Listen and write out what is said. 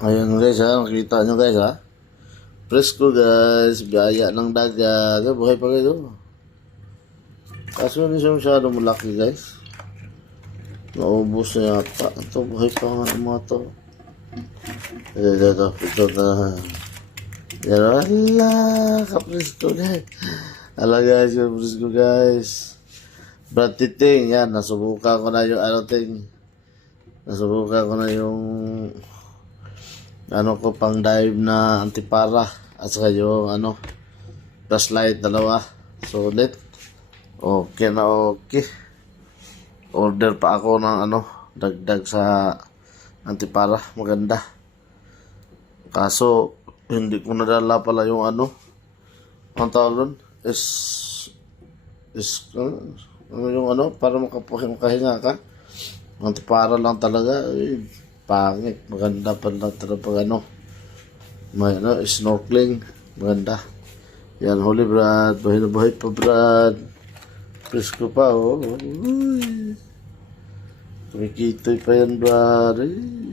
Ayun guys ha, makita nyo guys ha. Presko guys, biyaya ng dagat. Buhay pa kayo. Kaso hindi siya masyado malaki guys. Naubos na yata. Ito, buhay pa nga ng mga to. Ito, ito, ito, ito na. Yan, wala, kapresko guys. Ala guys, kapresko guys. Brad Titing, yan, nasubukan ko na yung ano ting. Nasubukan ko na yung ano ko pang dive na antipara. At saka yung ano flashlight dalawa. Sulit okay na okay. Order pa ako ng ano dagdag sa antipara. Maganda. Kaso hindi ko nadala pala yung ano ang tawag is is ano, ano yung ano para makapahinga ka? Antipara lang talaga. Eh, pangit. Maganda pa talaga pag ano may ano snorkeling. Maganda. Yan huli brad. Buhay na buhay pa brad. Presko pa oh. Uy. kumikitoy pa yan brad. Eh.